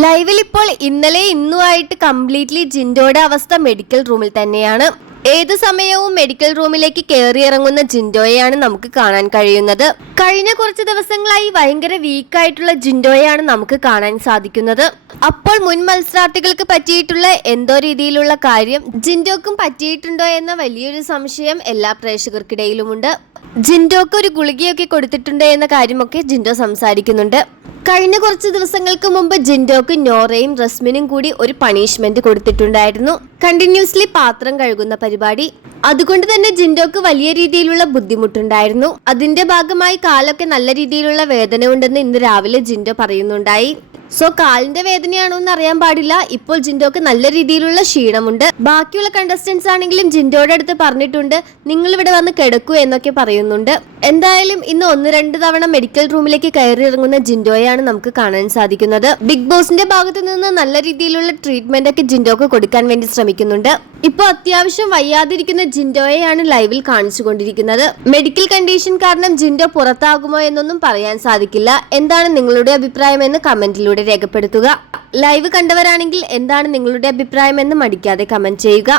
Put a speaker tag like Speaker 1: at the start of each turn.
Speaker 1: ലൈവിൽ ഇപ്പോൾ ഇന്നലെ ഇന്നുമായിട്ട് കംപ്ലീറ്റ്ലി ജിൻഡോയുടെ അവസ്ഥ മെഡിക്കൽ റൂമിൽ തന്നെയാണ്. ഏത് സമയവും മെഡിക്കൽ റൂമിലേക്ക് കയറിയിറങ്ങുന്ന ജിൻഡോയെയാണ് നമുക്ക് കാണാൻ കഴിയുന്നത്. കഴിഞ്ഞ കുറച്ച് ദിവസങ്ങളായി ഭയങ്കര വീക്കായിട്ടുള്ള ജിൻഡോയെയാണ് നമുക്ക് കാണാൻ സാധിക്കുന്നത്. അപ്പോൾ മുൻ മത്സരാർത്ഥികൾക്ക് പറ്റിയിട്ടുള്ള എന്തോ രീതിയിലുള്ള കാര്യം ജിൻഡോക്കും പറ്റിയിട്ടുണ്ടോ എന്ന വലിയൊരു സംശയം എല്ലാ പ്രേക്ഷകർക്കിടയിലുമുണ്ട്. ജിൻഡോക്ക് ഒരു ഗുളികയൊക്കെ കൊടുത്തിട്ടുണ്ട് എന്ന കാര്യമൊക്കെ ജിൻഡോ സംസാരിക്കുന്നുണ്ട്. കഴിഞ്ഞ കുറച്ച് ദിവസങ്ങൾക്ക് മുമ്പ് ജിൻഡോക്ക് നോറയും റസ്മിനും കൂടി ഒരു പണിഷ്മെന്റ് കൊടുത്തിട്ടുണ്ടായിരുന്നു. കണ്ടിന്യൂസ്ലി പാത്രം കഴുകുന്ന പരിപാടി. അതുകൊണ്ട് തന്നെ ജിൻഡോക്ക് വലിയ രീതിയിലുള്ള ബുദ്ധിമുട്ടുണ്ടായിരുന്നു. അതിന്റെ ഭാഗമായി കാലൊക്കെ നല്ല രീതിയിലുള്ള വേദന ഉണ്ടെന്ന് ഇന്ന് രാവിലെ ജിൻഡോ പറയുന്നുണ്ടായി. സോ കാലിന്റെ വേദനയാണോ എന്ന് അറിയാൻ പാടില്ല. ഇപ്പോൾ ജിൻഡോക്ക് നല്ല രീതിയിലുള്ള ക്ഷീണമുണ്ട്. ബാക്കിയുള്ള കണ്ടസ്റ്റൻസ് ആണെങ്കിലും ജിൻഡോയുടെ അടുത്ത് പറഞ്ഞിട്ടുണ്ട്. നിങ്ങൾ ഇവിടെ വന്ന് കിടക്കൂ എന്നൊക്കെ പറയുന്നുണ്ട്. എന്തായാലും ഇന്ന് ഒന്ന് രണ്ട് തവണ മെഡിക്കൽ റൂമിലേക്ക് കയറി ഇറങ്ങുന്ന ജിൻഡോയാണ് നമുക്ക് കാണാൻ സാധിക്കുന്നത്. ബിഗ് ബോസിന്റെ ഭാഗത്ത് നിന്ന് നല്ല രീതിയിലുള്ള ട്രീറ്റ്മെന്റ് ഒക്കെ ജിൻഡോക്ക് കൊടുക്കാൻ വേണ്ടി ശ്രമിക്കുന്നുണ്ട്. ഇപ്പോൾ അത്യാവശ്യം വയ്യാതിരിക്കുന്ന ജിൻഡോയെയാണ് ലൈവിൽ കാണിച്ചുകൊണ്ടിരിക്കുന്നത്. മെഡിക്കൽ കണ്ടീഷൻ കാരണം ജിൻഡോ പുറത്താകുമോ എന്നൊന്നും പറയാൻ സാധിക്കില്ല. എന്താണ് നിങ്ങളുടെ അഭിപ്രായം എന്ന് കമന്റിലൂടെ രേഖപ്പെടുത്തുക. ലൈവ് കണ്ടവരാണെങ്കിൽ എന്താണ് നിങ്ങളുടെ അഭിപ്രായം എന്ന് മടിക്കാതെ കമന്റ് ചെയ്യുക.